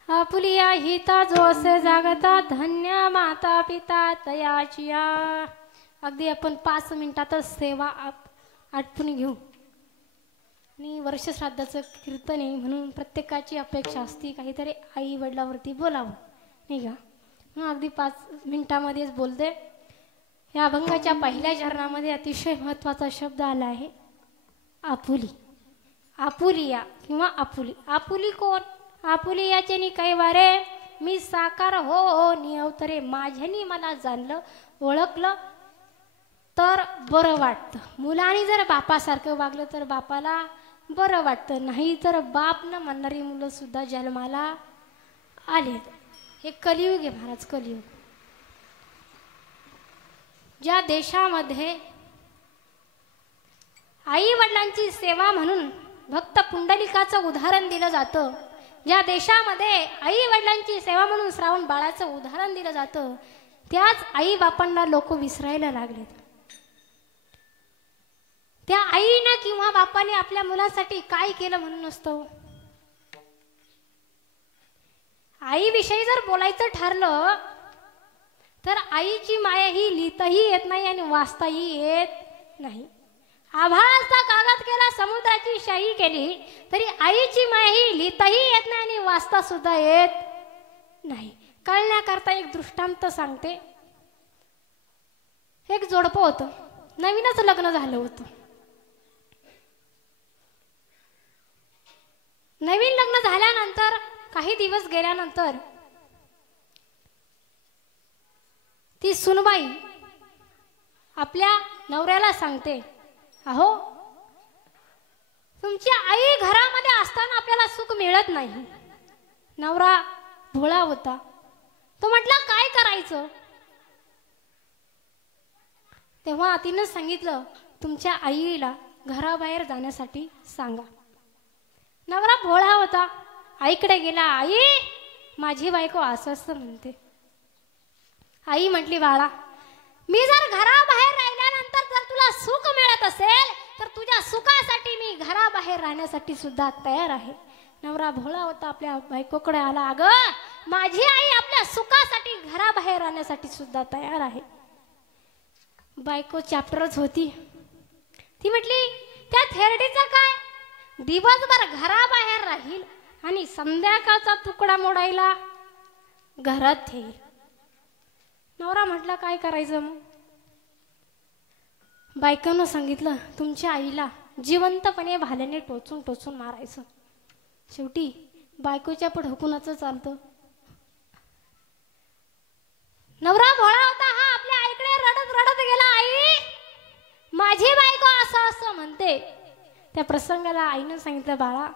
आपुलिया हिता जोस जागता धन्य माता पिता तयाचिया. अगदी आपण 5 मिनिटातच सेवा आटपून घेऊ. आणि वर्षश्राद्धाचं कीर्तन आहे म्हणून प्रत्येकाची अपेक्षा असती काहीतरी आई वडिलावरती बोलावं, नाही का? मग अगदी 5 मिनिटामध्येच बोलते. या अभंगाच्या पहिल्या चरणामध्ये अतिशय महत्त्वाचा शब्द आला आहे आपुली. आपुलिया किंवा आपुली. आपुली कोण? आपुली याच्यानी काही वारे मी साकार हो निवतरे. माझ्यानी मला जाणलं ओळखलं तर बरं वाटतं. मुलांनी जर बापासारखं वागलं तर बापाला बरं वाटतं, नाही तर बाप न म्हणणारी मुलं सुद्धा जन्माला आलेत. हे कलियुग आहे महाराज, कलियुग. ज्या देशामध्ये आई वडिलांची सेवा म्हणून भक्त पुंडलिकाचं उदाहरण दिलं जातं, ज्या देशामध्ये आई वडिलांची सेवा म्हणून श्रावण बाळाचं उदाहरण दिलं जातं, त्याच आई बापांना लोक विसरायला लागलेत. त्या आईनं किंवा बापाने आपल्या मुलासाठी काय केलं म्हणून नसतं. आईविषयी जर बोलायचं ठरलं तर आईची माया ही लिहिताही येत नाही आणि वाचताही येत नाही. आभाळाचा कागद केला, समुद्राची शाही केली, तरी आईची माया ही लिहिताही येत नाही आणि वाचता सुद्धा येत नाही. कळण्याकरता एक दृष्टांत सांगते. एक जोडपं होतं, नवीनच लग्न झालं होतं. नवीन लग्न झाल्यानंतर काही दिवस गेल्यानंतर ती सुनबाई आपल्या नवऱ्याला सांगते, अहो तुमची आई घरामध्ये असताना आपल्याला सुख मिळत नाही. नवरा भोळा होता. तो म्हटला काय करायचं? तेव्हा तिनं सांगितलं, तुमच्या आईला घराबाहेर जाण्यासाठी सांगा. नवरा भोळा होता, आईकडे गेला. आई माझी बायको असं असं म्हणते. आई म्हटली, बाळा मी जर घराबाहेर राहिल्यानंतर जर तुला सुख मिळत असेल तर तुझ्या सुखासाठी मी घराबाहेर राहण्यासाठी सुद्धा तयार आहे. नवरा भोळा होता, आपल्या बायकोकडे आला. अगं माझी आई आपल्या सुखासाठी घराबाहेर राहण्यासाठी सुद्धा तयार आहे. बायको चॅप्टरच होती. ती म्हटली, त्या थेरडीचं काय? दिवसभर घराबाहेर राहील आणि संध्याकाळचा तुकडा मोडायला घरात येईल. नवरा म्हटला, काय करायचं मग? बायकोनं सांगितलं, तुमच्या आईला जिवंतपणे भाल्याने टोचून टोचून मारायचं. शेवटी बायकोच्या पुढे हुकुनाचं चालतं. नवरा भोळा होता, हा आपल्या आईकडे रडत रडत गेला. आई माझी बायको असं असं म्हणते. त्या प्रसंगाला आईनं सांगितलं, बाळा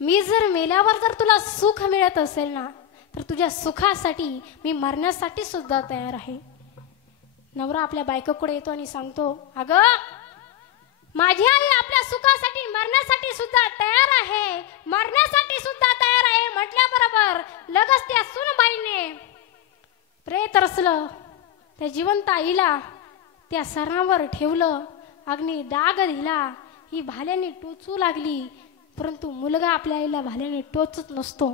मी जर मेल्यावर जर तुला सुख मिळत असेल ना तर तुझ्या सुखासाठी मी मरण्यासाठी सुद्धा तयार आहे. नवरा आपल्या बायकोकडे येतो आणि सांगतो, अगं माझी आई आपल्या सुखासाठी मरण्यासाठी सुद्धा तयार आहे, मरण्यासाठी सुद्धा तयार आहे. म्हटल्याबरोबर लगेच त्या सुनबाईने प्रेत रचलं. त्या जिवंत आईला त्या सरावर ठेवलं, अग्नी डाग दिला. ही भाल्याने टोचू लागली, परंतु मुलगा आपल्या आईला भाल्याने टोचत नसतो.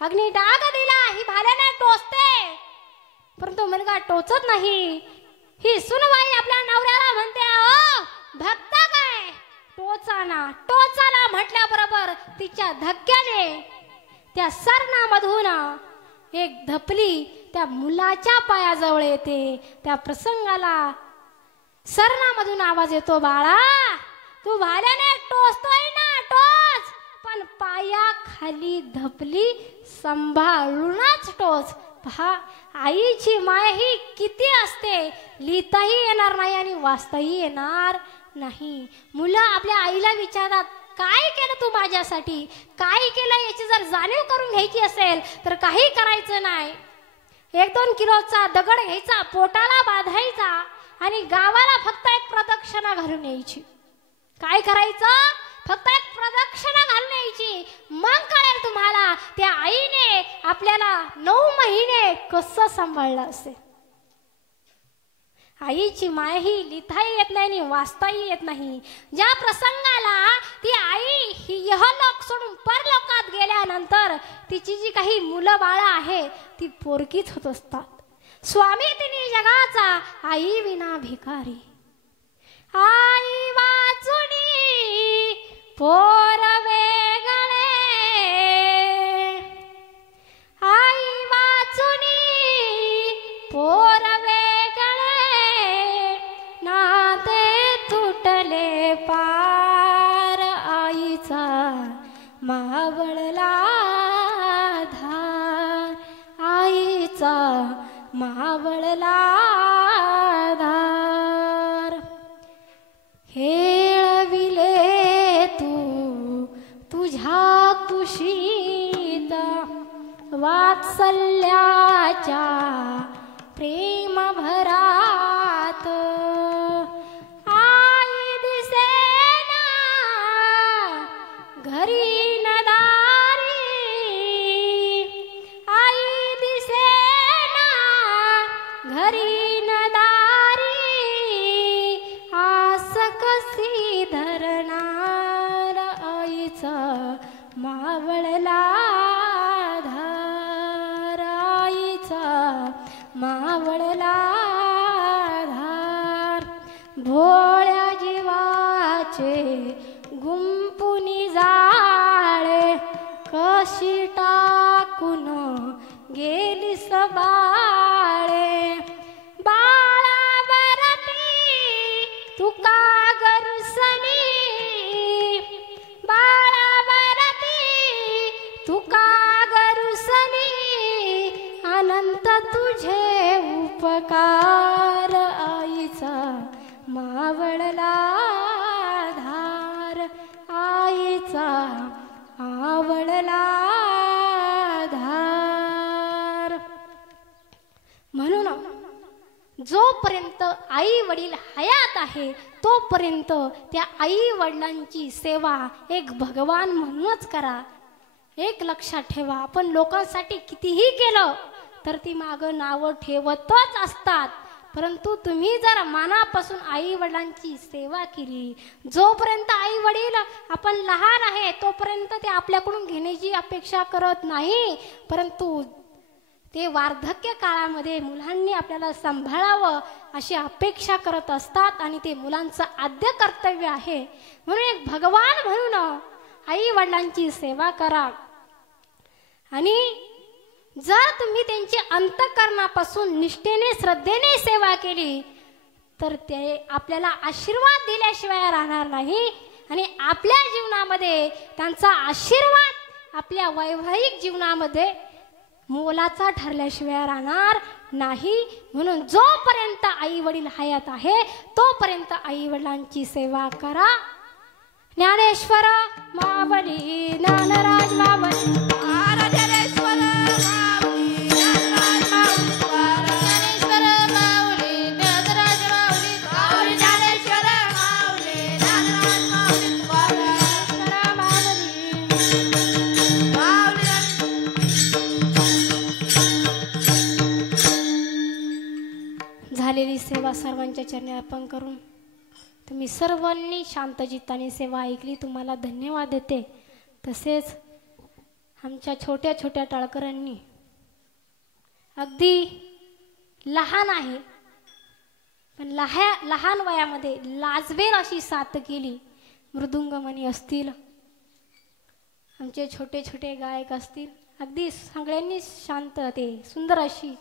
अग्नी डाग दिला, ही भाल्याने टोचते, परंतु मुलगा टोचत नाही. ही सुनबाई आपल्या नवऱ्याला म्हणते, ओ भक्त काय टोचाना टोचाना म्हटल्याबरोबर तिच्या धक्क्याने त्या सरणामधून एक धपली त्या मुलाच्या पायाजवळ येते. त्या प्रसंगाला सरणामधून आवाज येतो, बाळा तू भाल्याने टोचतोय ना टोच, पण पायाखाली धपली सांभाळूनच टोच. पहा आईची माया ही किती असते, लिहिताही येणार नाही आणि वाचताही येणार नाही. मुलं आपल्या आईला विचारतात, काय केलं तू माझ्यासाठी, काय केलं याची जर जाणीव करून घ्यायची असेल तर काही करायचं नाही. 1-2 किलोचा दगड घ्यायचा, पोटाला बांधायचा आणि गावाला फक्त एक प्रदक्षिणा घालून यायची. काय करायचं? फक्त एक प्रदक्षिणा घालून यायची. मग कळेल तुम्हाला त्या आईने आपल्याला 9 महिने कसं सांभाळलं असेल. आईची माया ही लिहिताही येत नाही आणि वाचताही येत नाही. ज्या प्रसंगाला ती आई ही यहलोक सोडून परलोकात गेल्यानंतर तिची जी काही मुलं बाळा आहे ती पोरकीच होत असतात. स्वामी तिने जगाचा आई विना भिकारी. आई वाचुनी पोर वेगळे, आई वाचुनी पोर वेगळे, नाते तुटले पार आईचा मावळला धार, आईचा मावळला धार. हेळविले तू तुझ्या कुशीत वात्सल्याच्या प्रेम भरात आई दिसेना घरी न दारी, आई दिसेना घरी न दारी, आस कशी धरणार आईचं मावळला धार, आईचा मावळला धार, भोळ्या जीवाचे गुंपुनी जाळे, कशी टाकून गेली सबाळे, बाळावरती तू का गरसनी, बाळावरती तू का गरसनी, अनंत तुझे उपकार, आईचा मावळला धार, आईचा आवळला धार. म्हणून जोपर्यंत आई वडील हयात आहे तोपर्यंत त्या आई वडिलांची सेवा एक भगवान म्हणूनच करा. एक लक्षात ठेवा, आपण लोकांसाठी कितीही केलं तर ती मागं नावं ठेवतच असतात, परंतु तुम्ही जर मनापासून आई वडिलांची सेवा केली, जोपर्यंत आई वडील आपण लहान आहे तोपर्यंत ते आपल्याकडून घेण्याची अपेक्षा करत नाही, परंतु ते वार्धक्य काळामध्ये मुलांनी आपल्याला सांभाळावं अशी अपेक्षा करत असतात आणि ते मुलांचं आद्य कर्तव्य आहे. म्हणून एक भगवान म्हणून आई वडिलांची सेवा करा. आणि जर तुम्ही त्यांची अंतःकरणापासून निष्ठेने श्रद्धेने सेवा केली तर ते आपल्याला आशीर्वाद दिल्याशिवाय राहणार नाही आणि आपल्या जीवनामध्ये त्यांचा आशीर्वाद आपल्या वैवाहिक जीवनामध्ये मोलाचा ठरल्याशिवाय राहणार नाही. म्हणून जोपर्यंत आई वडील हयात आहे तोपर्यंत आई वडिलांची सेवा करा. ज्ञानेश्वर मावली ज्ञानराज मावली झालेली सेवा सर्वांच्या चरणी अर्पण करून तुम्ही सर्वांनी शांतचित्ताने सेवा ऐकली, तुम्हाला धन्यवाद देते. तसेच आमच्या छोट्या छोट्या टाळकरांनी अगदी लहान आहे पण लहान वयामध्ये लाजवेल अशी साथ केली. मृदुंगमणी असतील, आमचे छोटे छोटे गायक असतील, अगदी सगळ्यांनी शांतते सुंदर अशी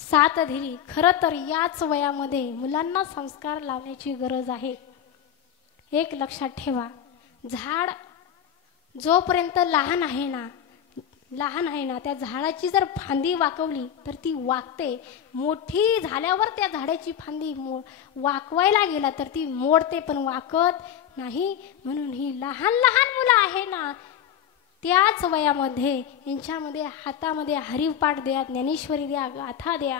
साथ दिली. खरं तर याच वयामध्ये मुलांना संस्कार लावण्याची गरज आहे. एक लक्षात ठेवा, झाड जोपर्यंत लहान आहे ना त्या झाडाची जर फांदी वाकवली तर ती वाकते, मोठी झाल्यावर त्या झाडाची फांदी वाकवायला गेला तर ती मोडते पण वाकत नाही. म्हणून ही लहान लहान मुलं आहे ना, त्याच वयामध्ये यांच्यामध्ये हातामध्ये हरिपाठ द्या, ज्ञानेश्वरी द्या, गाथा द्या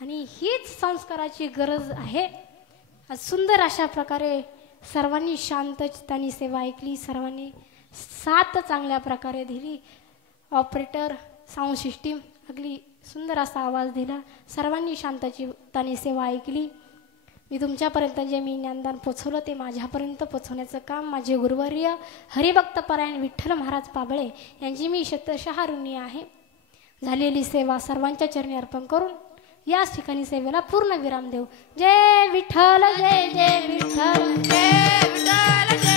आणि हीच संस्काराची गरज आहे. सुंदर अशा प्रकारे सर्वांनी शांतचित्ताने सेवा ऐकली, सर्वांनी साथ चांगल्या प्रकारे दिली. ऑपरेटर साऊंड सिस्टीम अगदी सुंदर असा आवाज दिला. सर्वांनी शांतचित्ताने सेवा ऐकली. मी तुमच्यापर्यंत जे मी ज्ञानदान पोचवलं ते माझ्यापर्यंत पोचवण्याचं काम माझे गुरुवर्य हरिभक्तपरायण विठ्ठल महाराज पाबळे यांची मी शतशः ऋणी आहे. झालेली सेवा सर्वांच्या चरणी अर्पण करून याच ठिकाणी सेवेला पूर्ण विराम देऊ. जय विठ्ठल, जय जय विठ्ठल, जय विठ्ठल.